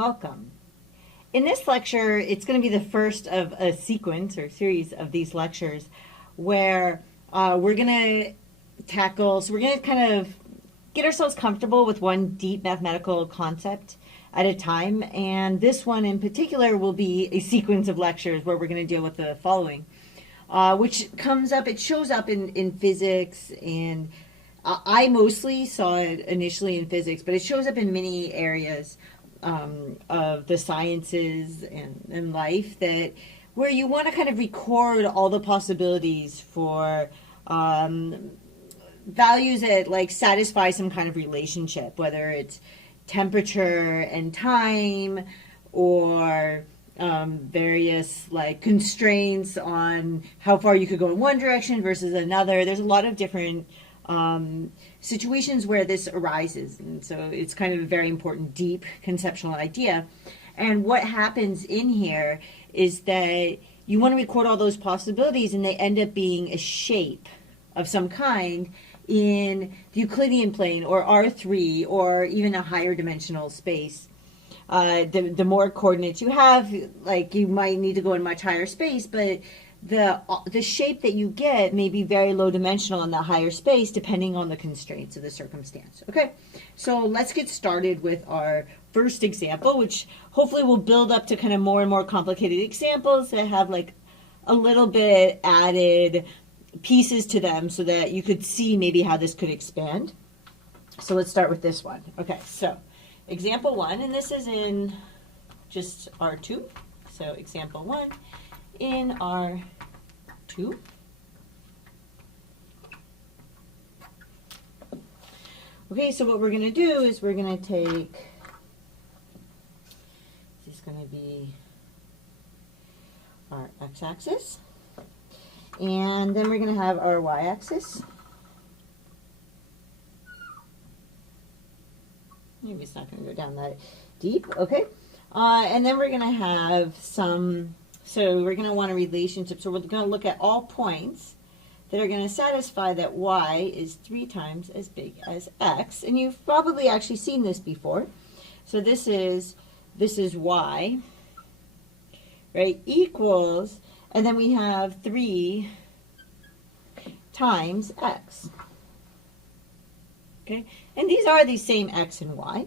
welcome. In this lecture, it's going to be the first of a sequence or series of these lectures where we're going to we're going to kind of get ourselves comfortable with one deep mathematical concept at a time. And this one in particular will be a sequence of lectures where we're going to deal with the following, which comes up, it shows up in physics, and I mostly saw it initially in physics, but it shows up in many areas of the sciences and life, that where you want to kind of record all the possibilities for values that like satisfy some kind of relationship, whether it's temperature and time, or various like constraints on how far you could go in one direction versus another. There's a lot of different situations where this arises, and so it's kind of a very important, deep conceptual idea. And what happens in here is that you want to record all those possibilities, and they end up being a shape of some kind in the Euclidean plane or R3 or even a higher dimensional space. The more coordinates you have, like you might need to go in much higher space, but the shape that you get may be very low dimensional in the higher space depending on the constraints of the circumstance. Okay, so let's get started with our first example, which hopefully will build up to kind of more and more complicated examples that have like a little bit added pieces to them so that you could see maybe how this could expand. So let's start with this one. Okay, so example one, and this is in just R2. So example one in R2. Okay, so what we're going to do is we're going to take, this is going to be our x-axis, and then we're going to have our y-axis. Maybe it's not going to go down that deep, okay? And then we're going to have some, so we're going to want a relationship. So we're going to look at all points that are going to satisfy that y is 3 times as big as x. And you've probably actually seen this before. So this is y, right, equals, and then we have 3 times x. Okay, and these are the same x and y.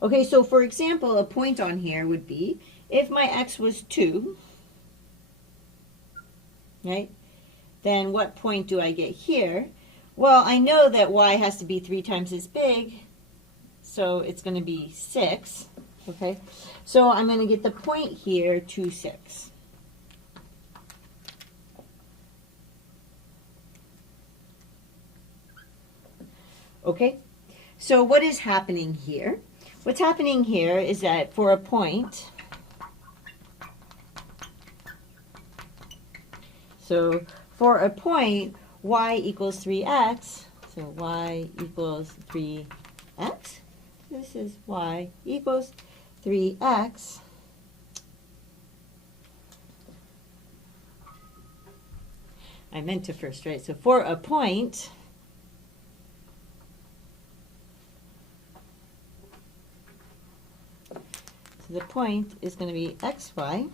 Okay, so for example, a point on here would be, if my x was 2, right, then what point do I get here? Well, I know that y has to be 3 times as big, so it's going to be 6. Okay, so I'm going to get the point here, 2, 6. Okay, so what is happening here? What's happening here is that for a point, so for a point, y equals 3x, so y equals 3x. This is y equals 3x. I meant to first, right? So for a point, so the point is going to be xy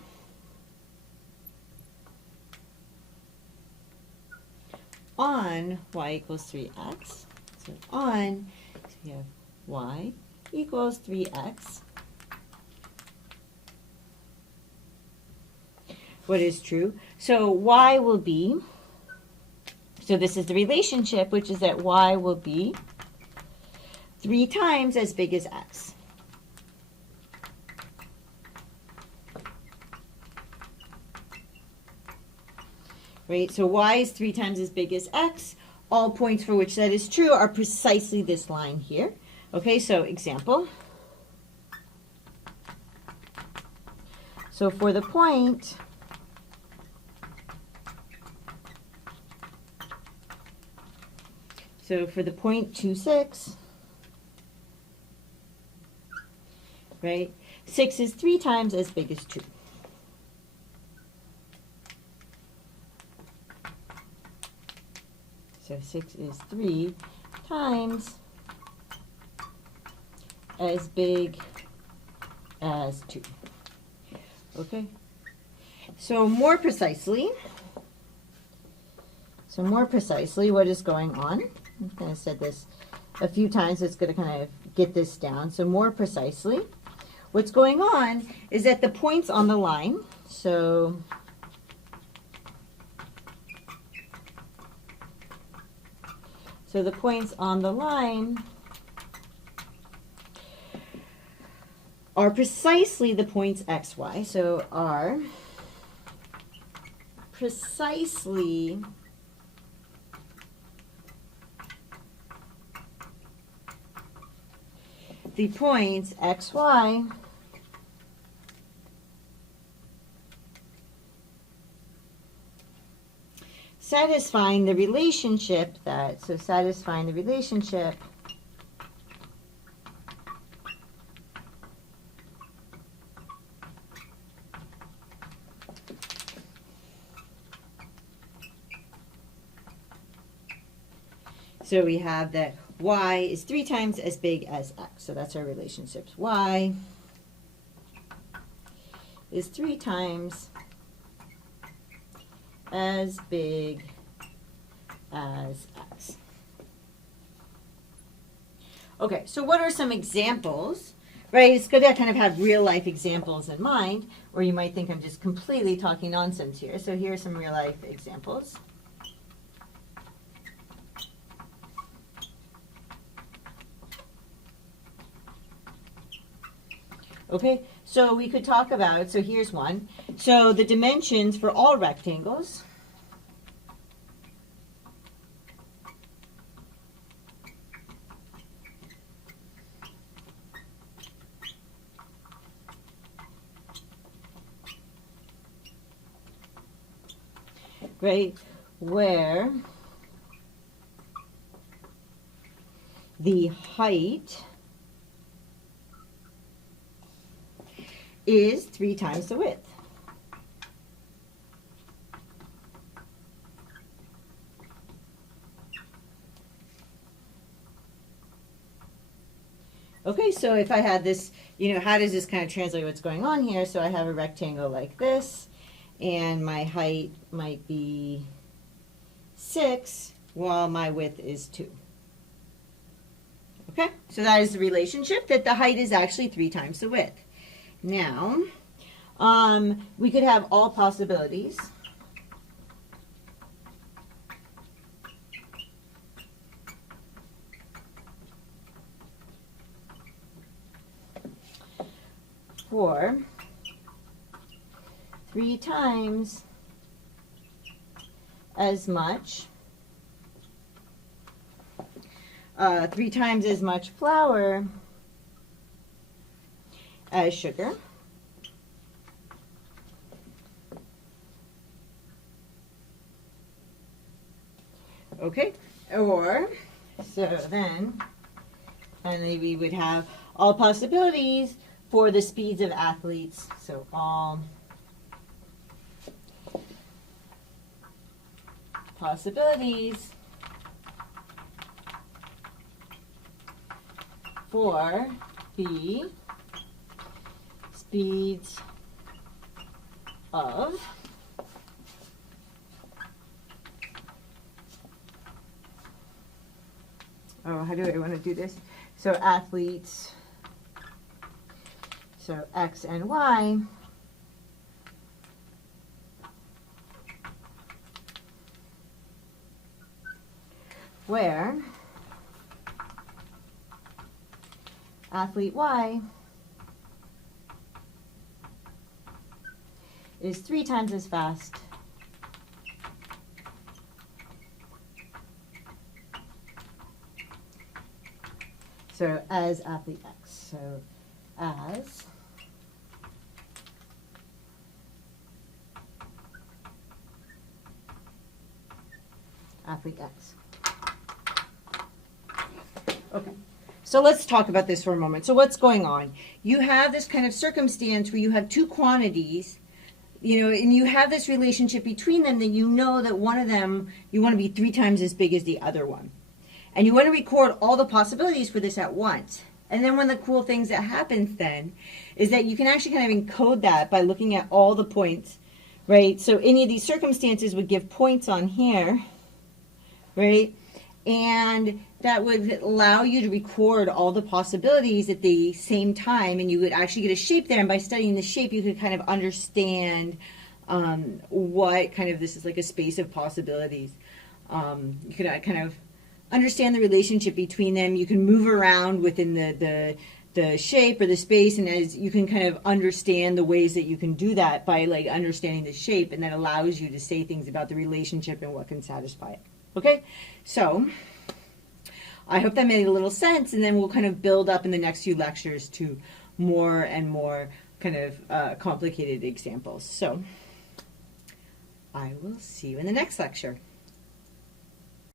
on y equals 3x. So on, so we have y equals 3x. What is true? So y will be, so this is the relationship, which is that y will be 3 times as big as x. Right? So y is 3 times as big as x. All points for which that is true are precisely this line here. Okay, so example. So for the point, so for the point 2, 6, right? 6 is 3 times as big as 2. So 6 is 3 times as big as 2. Okay? So more precisely, what is going on? I've kind of said this a few times. It's going to kind of get this down. So more precisely, what's going on is that the points on the line, so the points on the line are precisely the points x, y. So are precisely the points x, y satisfying the relationship satisfying the relationship so we have that y is 3 times as big as x. So that's our relationships. Y is 3 times as big as x. Okay, so what are some examples? Right, it's good to kind of have real life examples in mind, or you might think I'm just completely talking nonsense here. So here are some real life examples. Okay, so we could talk about, so here's one. So the dimensions for all rectangles right, where the height is 3 times the width. Okay, so if I had this, how does this kind of translate what's going on here? So I have a rectangle like this, and my height might be 6, while my width is 2. Okay, so that is the relationship, that the height is actually 3 times the width. Now, we could have all possibilities. For 3 times as much, 3 times as much flour as sugar. Okay, or, so then, finally we would have all possibilities for the speeds of athletes. So all possibilities for the speeds of how do I want to do this? So athletes, so X and Y, where athlete Y is 3 times as fast as athlete X. So as athlete X. Okay, so let's talk about this for a moment. So what's going on? You have this kind of circumstance where you have 2 quantities, and you have this relationship between them that you know that one of them, you want to be 3 times as big as the other one. And you want to record all the possibilities for this at once. And then one of the cool things that happens then is that you can actually kind of encode that by looking at all the points, right? So any of these circumstances would give points on here, right? And that would allow you to record all the possibilities at the same time, and you would actually get a shape there. And by studying the shape, you could kind of understand what kind of, this is like a space of possibilities. You could kind of understand the relationship between them. You can move around within the shape or the space, and as you can kind of understand the ways that you can do that by like understanding the shape, and that allows you to say things about the relationship and what can satisfy it. Okay, so I hope that made a little sense, and then we'll kind of build up in the next few lectures to more and more kind of complicated examples. So I will see you in the next lecture.